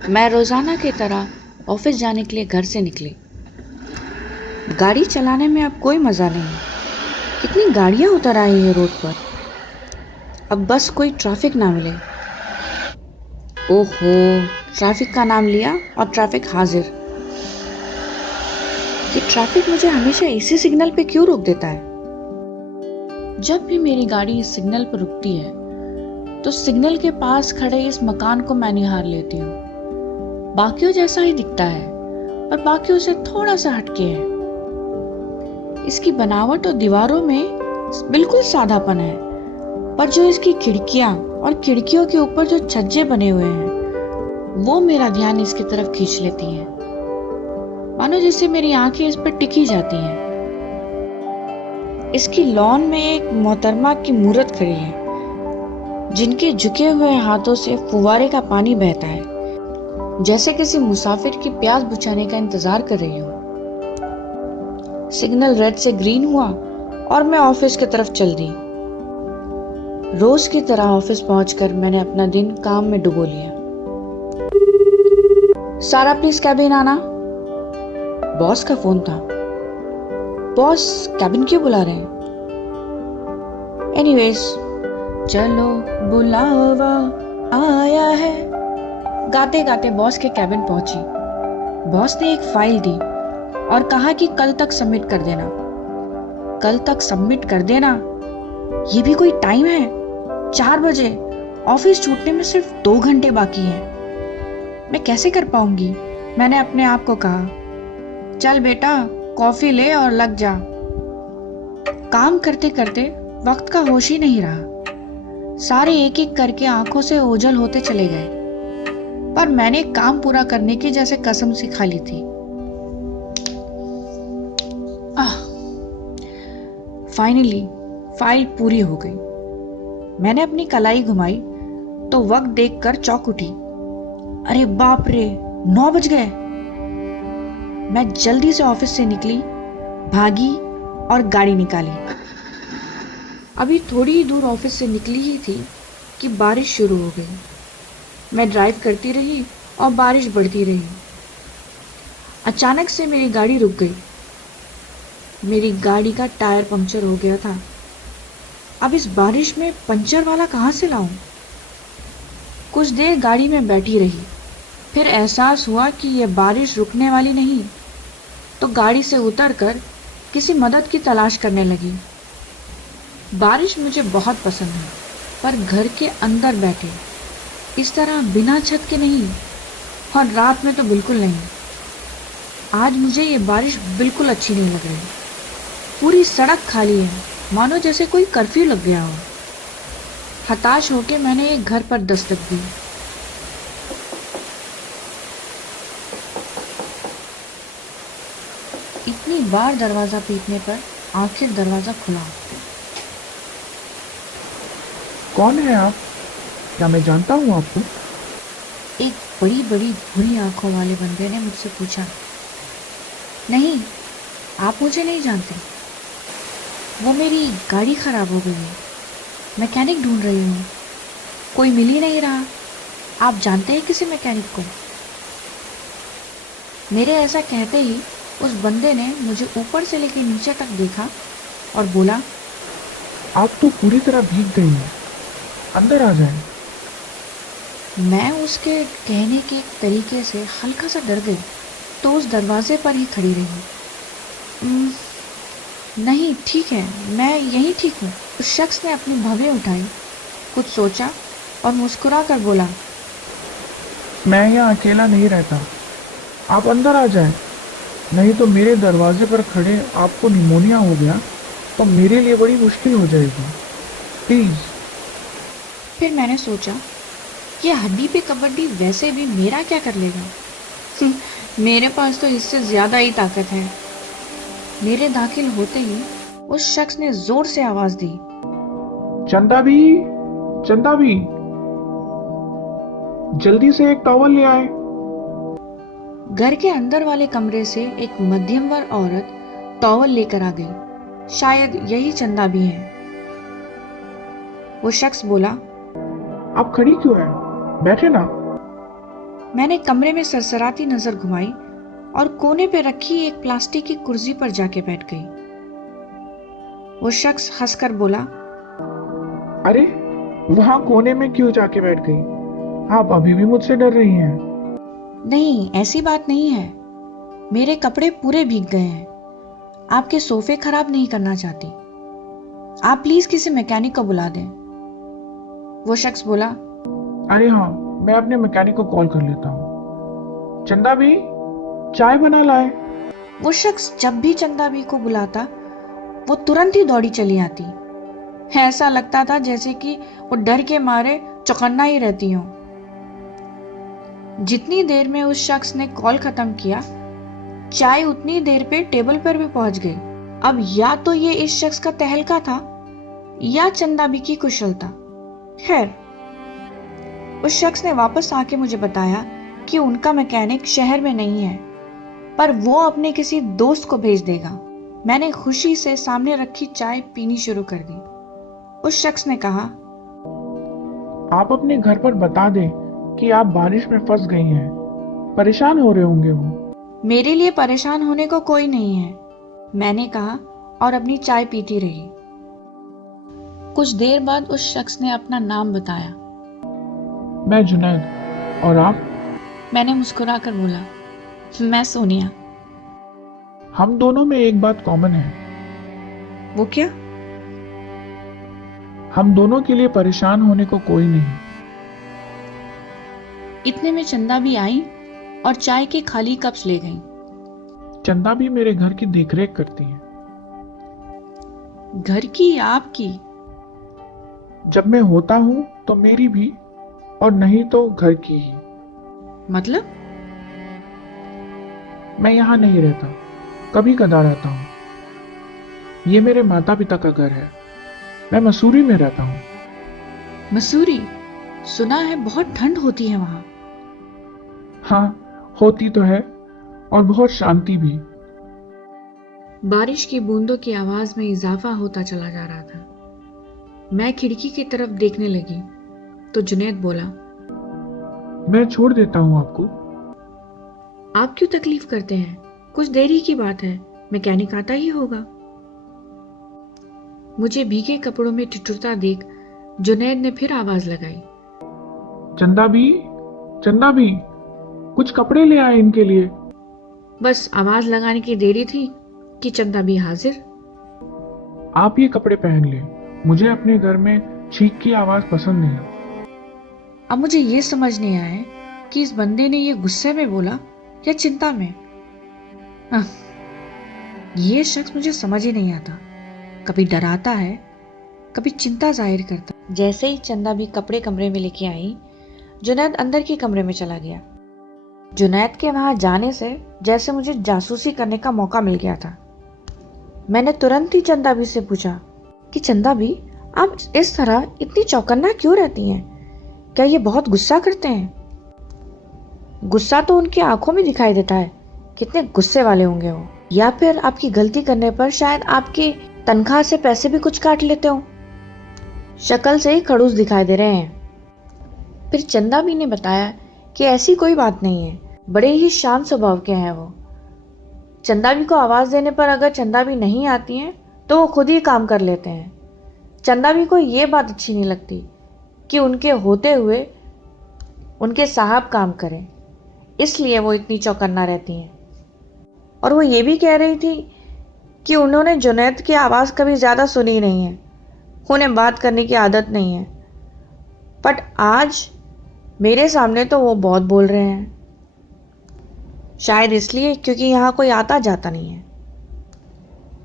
मैं रोज़ाना की तरह ऑफिस जाने के लिए घर से निकली। गाड़ी चलाने में अब कोई मज़ा नहीं। कितनी गाड़ियाँ उतर आई है रोड पर। अब बस कोई ट्रैफिक ना मिले। ओहो, ट्रैफिक का नाम लिया और ट्रैफिक हाजिर। ये ट्रैफिक मुझे हमेशा इसी सिग्नल पे क्यों रोक देता है? जब भी मेरी गाड़ी इस सिग्नल पर रुकती है तो सिग्नल के पास खड़े इस मकान को मैं निहार लेती हूँ। बाकियों जैसा ही दिखता है पर बाकियों से थोड़ा सा हटके है। इसकी बनावट और दीवारों में बिल्कुल सादापन है, पर जो इसकी खिड़कियां और खिड़कियों के ऊपर जो छज्जे बने हुए हैं वो मेरा ध्यान इसकी तरफ खींच लेती हैं। मानो जैसे मेरी आंखें इस पर टिकी जाती हैं। इसकी लॉन में एक मोहतरमा की मूरत खड़ी है जिनके झुके हुए हाथों से फुवारे का पानी बहता है, जैसे किसी मुसाफिर की प्यास बुझाने का इंतजार कर रही हो। सिग्नल रेड से ग्रीन हुआ और मैं ऑफिस की तरफ चल दी। रोज की तरह ऑफिस पहुंचकर मैंने अपना दिन काम में डुबो लिया। सारा प्लीज कैबिन आना। बॉस का फोन था। बॉस कैबिन क्यों बुला रहे हैं? एनीवेज, चलो बुलावा आया है। गाते गाते बॉस के कैबिन पहुंची। बॉस ने एक फाइल दी और कहा कि कल तक सबमिट कर देना। कल तक सबमिट कर देना, ये भी कोई टाइम है? 4 बजे, ऑफिस छूटने में सिर्फ 2 घंटे बाकी हैं। मैं कैसे कर पाऊंगी? मैंने अपने आप को कहा, चल बेटा कॉफी ले और लग जा। काम करते करते वक्त का होश ही नहीं रहा। सारे एक एक करके आंखों से ओझल होते चले गए, पर मैंने काम पूरा करने की जैसे कसम सी खा ली थी। फाइनली फाइल पूरी हो गई। मैंने अपनी कलाई घुमाई तो वक्त देखकर चौंक उठी। अरे बाप रे, 9 बज गए। मैं जल्दी से ऑफिस से निकली, भागी और गाड़ी निकाली। अभी थोड़ी ही दूर ऑफिस से निकली ही थी कि बारिश शुरू हो गई। मैं ड्राइव करती रही और बारिश बढ़ती रही। अचानक से मेरी गाड़ी रुक गई। मेरी गाड़ी का टायर पंक्चर हो गया था। अब इस बारिश में पंचर वाला कहाँ से लाऊं? कुछ देर गाड़ी में बैठी रही, फिर एहसास हुआ कि यह बारिश रुकने वाली नहीं, तो गाड़ी से उतरकर किसी मदद की तलाश करने लगी। बारिश मुझे बहुत पसंद है, पर घर के अंदर बैठे इस तरह बिना छत के नहीं, और रात में तो बिल्कुल नहीं। आज मुझे ये बारिश बिल्कुल अच्छी नहीं लग रही। पूरी सड़क खाली है, मानो जैसे कोई कर्फ्यू लग गया हो। हताश होकर मैंने एक घर पर दस्तक दी। इतनी बार दरवाजा पीटने पर आखिर दरवाजा खुला। कौन है आप? क्या मैं जानता हूँ आपको? एक बड़ी बड़ी भूरी आंखों वाले बंदे ने मुझसे पूछा। नहीं, आप मुझे नहीं जानते। वो मेरी गाड़ी खराब हो गई है, मैकेनिक ढूंढ रही हूँ, कोई मिल ही नहीं रहा। आप जानते हैं किसी मैकेनिक को? मेरे ऐसा कहते ही उस बंदे ने मुझे ऊपर से लेकर नीचे तक देखा और बोला, आप तो पूरी तरह भीग गई हैं, अंदर आ जाएं। मैं उसके कहने के तरीके से हल्का सा डर गई, तो उस दरवाजे पर ही खड़ी रही। नहीं, ठीक है, मैं यहीं ठीक हूँ। उस शख्स ने अपनी भवें उठाई, कुछ सोचा और मुस्कुरा कर बोला, मैं यहाँ अकेला नहीं रहता, आप अंदर आ जाएं। नहीं तो मेरे दरवाजे पर खड़े आपको निमोनिया हो गया तो मेरे लिए बड़ी मुश्किल हो जाएगी, प्लीज़। फिर मैंने सोचा, ये हड्डी पे कबड्डी वैसे भी मेरा क्या कर लेगा? मेरे पास तो इससे ज़्यादा ही ताकत है। मेरे दाखिल होते ही उस शख्स ने जोर से आवाज दी, चंदा भी, चंदा भी, जल्दी से एक टॉवल ले आए। घर के अंदर वाले कमरे से एक मध्यम वर्ग औरत टॉवल लेकर आ गई। शायद यही चंदा भी है। वो शख्स बोला, आप खड़ी क्यों हैं? बैठे ना। मैंने कमरे में सरसराती नजर घुमाई और कोने पे रखी एक प्लास्टिक की कुर्सी पर जाके बैठ गई। वो शख्स हंसकर बोला, अरे, वहां कोने में क्यों जाके बैठ गई? आप अभी भी मुझसे डर रही हैं? नहीं, ऐसी बात नहीं है। मेरे कपड़े पूरे भीग गए हैं। आपके सोफे खराब नहीं करना चाहती। आप प्लीज किसी मैकेनिक को बुला दें। वो शख्स बोला, अरे हाँ, मैं अपने मैकेनिक को कॉल कर लेता हूँ। चंदा भी, चाय बना लाए। वो शख्स जब भी चंदा भी को बुलाता वो तुरंत ही दौड़ी चली आती। ऐसा लगता था जैसे कि वो डर के मारे चौकन्ना ही रहती हो। जितनी देर में उस शख्स ने कॉल खत्म किया, चाय उतनी देर पे टेबल पर भी पहुंच गई। अब या तो ये इस शख्स का तहलका था या चंदाबी की कुशलता। खैर, उस शख्स ने वापस आके मुझे बताया कि उनका मैकेनिक शहर में नहीं है, पर वो अपने किसी दोस्त को भेज देगा। मैंने खुशी से सामने रखी चाय पीनी शुरू कर दी। उस शख्स ने कहा, आप अपने घर पर बता दें कि आप बारिश में फंस गई हैं। परेशान हो रहे होंगे वो। मेरे लिए परेशान होने को कोई नहीं है, मैंने कहा और अपनी चाय पीती रही। कुछ देर बाद उस शख्स ने अपना नाम बताया। मैं जुनैद। और आप? मैंने मुस्कुराकर बोला, मैं सोनिया। हम दोनों में एक बात कॉमन है। वो क्या? हम दोनों के लिए परेशान होने को कोई नहीं। इतने में चंदा भी आई और चाय के खाली कप्स ले गई। चंदा भी मेरे घर की देखरेख करती है। घर की या आपकी? जब मैं होता हूँ तो मेरी भी, और नहीं तो घर की ही। मतलब? मैं यहाँ नहीं रहता, कभी कदा रहता हूँ। ये मेरे माता पिता का घर है। मैं मसूरी में रहता हूँ। मसूरी? सुना है बहुत ठंड होती है वहां। हाँ, होती तो है, और बहुत शांति भी। बारिश की बूंदों की आवाज में इजाफा होता चला जा रहा था। मैं खिड़की की तरफ देखने लगी तो जुनैद बोला, मैं छोड़ देता हूँ आपको। आप क्यों तकलीफ करते हैं? कुछ देर ही की बात है, मैकेनिक आता ही होगा। मुझे भीगे कपड़ों में ठिठुरता देख जुनैद ने फिर आवाज लगाई, चंदा भी, चंदा भी, कुछ कपड़े ले आए इनके लिए। बस आवाज लगाने की देरी थी कि चंदा भी हाजिर। आप ये कपड़े पहन ले। मुझे अपने घर में छींक की आवाज पसंद नहीं। अब मुझे ये समझ नहीं आया कि इस बंदे ने ये गुस्से में बोला या चिंता में। ये शख्स मुझे समझ ही नहीं आता। कभी डराता है, कभी चिंता जाहिर करता। जैसे ही चंदा भी कपड़े कमरे में लेके आई, जुनैद अंदर के कमरे में चला गया। जुनैद के वहां जाने से जैसे मुझे जासूसी करने का मौका मिल गया था। मैंने तुरंत ही चंदा भी से पूछा कि चंदा भी, आप इस तरह इतनी चौकन्ना क्यों रहती हैं? क्या ये बहुत गुस्सा करते हैं? गुस्सा तो उनकी आंखों में दिखाई देता है, कितने गुस्से वाले होंगे वो। या फिर आपकी गलती करने पर शायद आपकी तनख्वाह से पैसे भी कुछ काट लेते हो। शक्ल से ही खड़ूस दिखाई दे रहे हैं। फिर चंदा भी ने बताया कि ऐसी कोई बात नहीं है, बड़े ही शांत स्वभाव के हैं वो। चंदा भी को आवाज देने पर अगर चंदा भी नहीं आती हैं तो वो खुद ही काम कर लेते हैं। चंदा भी को ये बात अच्छी नहीं लगती कि उनके होते हुए उनके साहब काम करें, इसलिए वो इतनी चौकन्ना रहती हैं। और वो ये भी कह रही थी कि उन्होंने जुनैद की आवाज़ कभी ज़्यादा सुनी नहीं है, उन्हें बात करने की आदत नहीं है। बट आज मेरे सामने तो वो बहुत बोल रहे हैं। शायद इसलिए क्योंकि यहाँ कोई आता जाता नहीं है।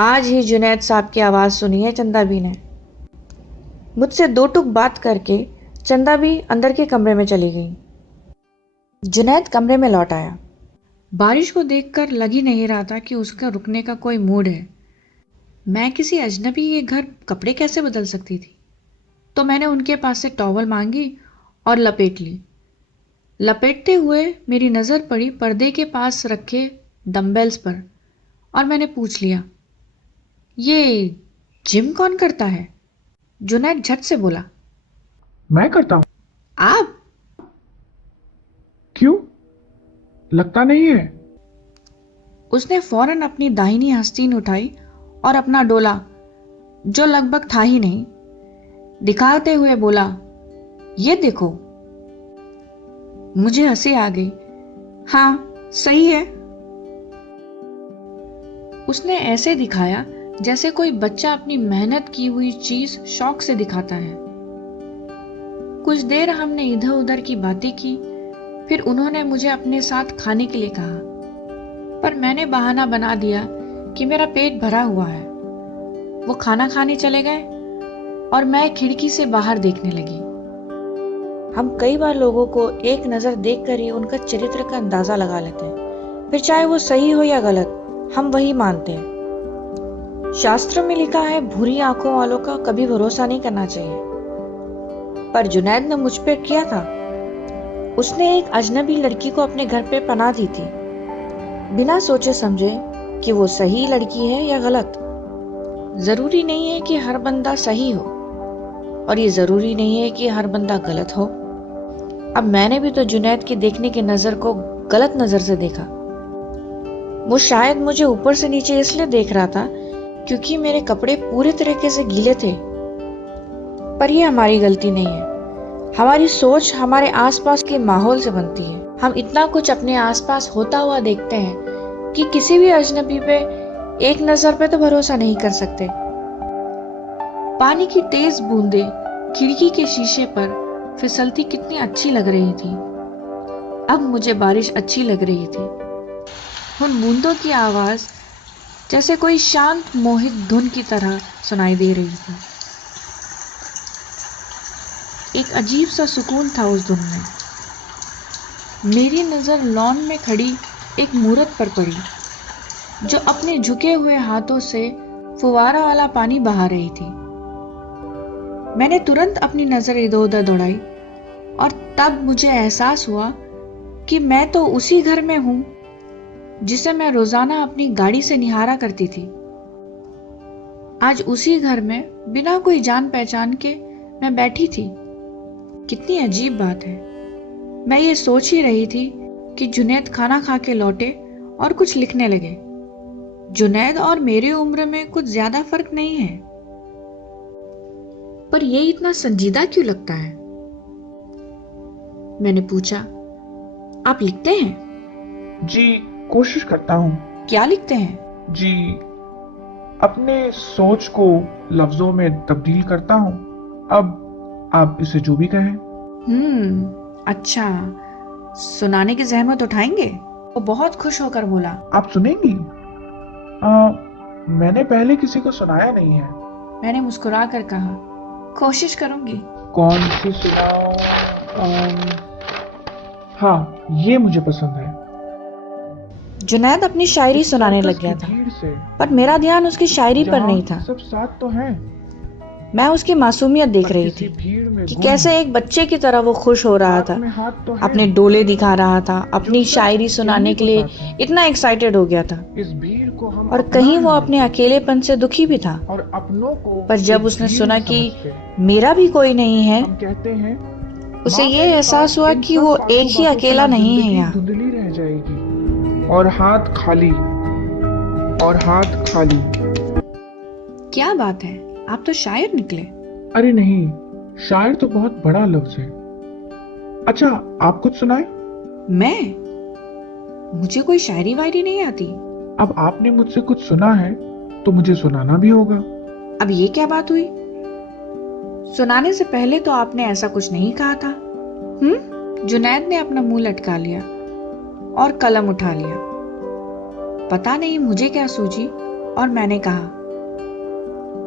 आज ही जुनैद साहब की आवाज़ सुनी है चंदा भी ने। मुझसे दो टुक बात करके चंदा भी अंदर के कमरे में चली गई। जुनैद कमरे में लौट आया। बारिश को देखकर लग ही नहीं रहा था कि उसका रुकने का कोई मूड है। मैं किसी अजनबी के घर कपड़े कैसे बदल सकती थी? तो मैंने उनके पास से टॉवल मांगी और लपेट ली। लपेटते हुए मेरी नज़र पड़ी पर्दे के पास रखे डंबल्स पर और मैंने पूछ लिया, ये जिम कौन करता है? जुनैद झट से बोला, मैं करता हूँ। आप? क्यों? लगता नहीं है। उसने फौरन अपनी दाहिनी आस्तीन उठाई और अपना डोला, जो लगभग था ही नहीं, दिखाते हुए बोला, ये देखो। मुझे हंसी आ गई। हाँ, सही है। उसने ऐसे दिखाया जैसे कोई बच्चा अपनी मेहनत की हुई चीज शौक से दिखाता है। कुछ देर हमने इधर उधर की बातें की, फिर उन्होंने मुझे अपने साथ खाने के लिए कहा, पर मैंने बहाना बना दिया कि मेरा पेट भरा हुआ है। वो खाना खाने चले गए और मैं खिड़की से बाहर देखने लगी। हम कई बार लोगों को एक नजर देखकर ही उनका चरित्र का अंदाजा लगा लेते हैं, फिर चाहे वो सही हो या गलत, हम वही मानते हैं। शास्त्र में लिखा है, भूरी आंखों वालों का कभी भरोसा नहीं करना चाहिए, पर जुनैद ने मुझ पर किया था। उसने एक अजनबी लड़की को अपने घर पे पनाह दी थी, बिना सोचे समझे कि वो सही लड़की है या गलत। जरूरी नहीं है कि हर बंदा सही हो, और ये जरूरी नहीं है कि हर बंदा गलत हो। अब मैंने भी तो जुनैद की देखने की नजर को गलत नजर से देखा। वो शायद मुझे ऊपर से नीचे इसलिए देख रहा था क्योंकि मेरे कपड़े पूरे तरीके से गीले थे। पर ये हमारी गलती नहीं है। हमारी सोच हमारे आसपास के माहौल से बनती है। हम इतना कुछ अपने आसपास होता हुआ देखते हैं कि किसी भी अजनबी पे एक नजर पे तो भरोसा नहीं कर सकते। पानी की तेज बूंदें खिड़की के शीशे पर फिसलती कितनी अच्छी लग रही थी। अब मुझे बारिश अच्छी लग रही थी। उन बूंदों की आवाज जैसे कोई शांत मोहित धुन की तरह सुनाई दे रही थी। एक अजीब सा सुकून था उस धुन में। मेरी नजर लॉन में खड़ी एक मूरत पर पड़ी, जो अपने झुके हुए हाथों से फुवारा वाला पानी बहा रही थी। मैंने तुरंत अपनी नजर इधर उधर दौड़ाई और तब मुझे एहसास हुआ कि मैं तो उसी घर में हूं जिसे मैं रोजाना अपनी गाड़ी से निहारा करती थी। आज उसी घर में बिना कोई जान पहचान के मैं बैठी थी। कितनी अजीब बात है। मैं ये सोच ही रही थी कि जुनैद खाना खा के लौटे और कुछ लिखने लगे। जुनैद और मेरी उम्र में कुछ ज्यादा फर्क नहीं है, पर यह इतना संजीदा क्यों लगता है? मैंने पूछा, आप लिखते हैं? जी, कोशिश करता हूँ। क्या लिखते हैं? जी, अपने सोच को लफ्जों में तब्दील करता हूँ। अब आप इसे जो भी कहें। अच्छा, सुनाने की जहमत उठाएंगे? वो बहुत खुश होकर बोला। आप सुनेंगी? मैंने पहले किसी को सुनाया नहीं है। मैंने मुस्कुरा कर कहा, कोशिश करूंगी। कौन सी सुनाऊं? हाँ, ये मुझे पसंद है। जुनैद अपनी शायरी सुनाने लग गया था, पर मेरा ध्यान उसकी शायरी पर नहीं था। सब साथ तो हैं। मैं उसकी मासूमियत देख रही थी कि कैसे एक बच्चे की तरह वो खुश हो रहा था, अपने डोले दिखा रहा था, अपनी शायरी सुनाने के लिए इतना एक्साइटेड हो गया था। और कहीं वो अपने अकेलेपन से दुखी भी था। पर जब उसने सुना कि मेरा भी कोई नहीं है, उसे ये एहसास हुआ कि वो एक ही अकेला नहीं है यहाँ। धुंधली रह जाएगी और हाथ खाली, और हाथ खाली। क्या बात है, आप तो शायर निकले। अरे नहीं, शायर तो बहुत बड़ा लफ्ज है। अच्छा, आप कुछ सुनाए। मुझे कोई शायरी वायरी नहीं आती। अब आपने मुझसे कुछ सुना है तो मुझे सुनाना भी होगा। अब ये क्या बात हुई? सुनाने से पहले तो आपने ऐसा कुछ नहीं कहा था। जुनैद ने अपना मुंह लटका लिया और कलम उठा लिया। पता नहीं मुझे क्या सूझी और मैंने कहा,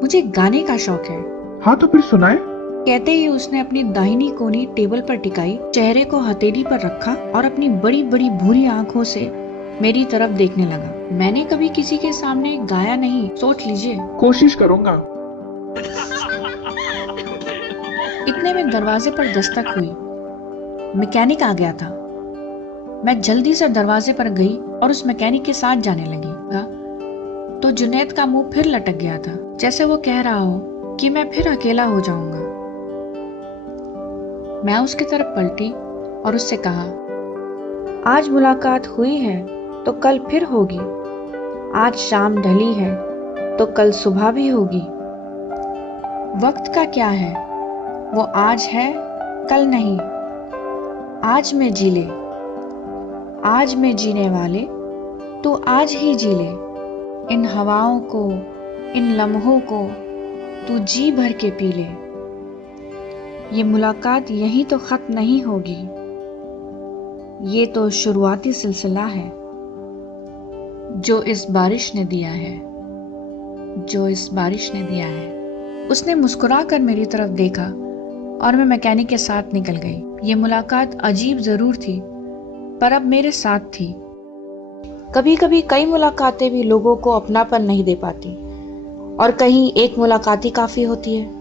मुझे गाने का शौक है। हाँ, तो फिर सुनाए। कहते ही उसने अपनी दाहिनी कोनी टेबल पर टिकाई, चेहरे को हथेली पर रखा और अपनी बड़ी बड़ी भूरी आंखों से मेरी तरफ देखने लगा। मैंने कभी किसी के सामने गाया नहीं, सोच लीजिए। कोशिश करूंगा। इतने में दरवाजे पर दस्तक हुई। मैकेनिक आ गया था। मैं जल्दी से दरवाजे पर गई और उस मैकेनिक के साथ जाने लगी। तो जुनैद का मुंह फिर लटक गया था, जैसे वो कह रहा हो कि मैं फिर अकेला हो जाऊंगा। मैं उसकी तरफ पलटी और उससे कहा, आज मुलाकात हुई है तो कल फिर होगी। आज शाम ढली है तो कल सुबह भी होगी। वक्त का क्या है, वो आज है कल नहीं। आज में जी ले, आज में जीने वाले तो आज ही जी ले। इन हवाओं को, इन लम्हों को तू जी भर के पी ले। ये मुलाकात यहीं तो खत्म नहीं होगी, ये तो शुरुआती सिलसिला है जो इस बारिश ने दिया है, जो इस बारिश ने दिया है। उसने मुस्कुरा कर मेरी तरफ देखा और मैं मैकेनिक के साथ निकल गई। ये मुलाकात अजीब जरूर थी, पर अब मेरे साथ थी। कभी कभी कई मुलाकातें भी लोगों को अपनापन नहीं दे पाती और कहीं एक मुलाकात ही काफी होती है।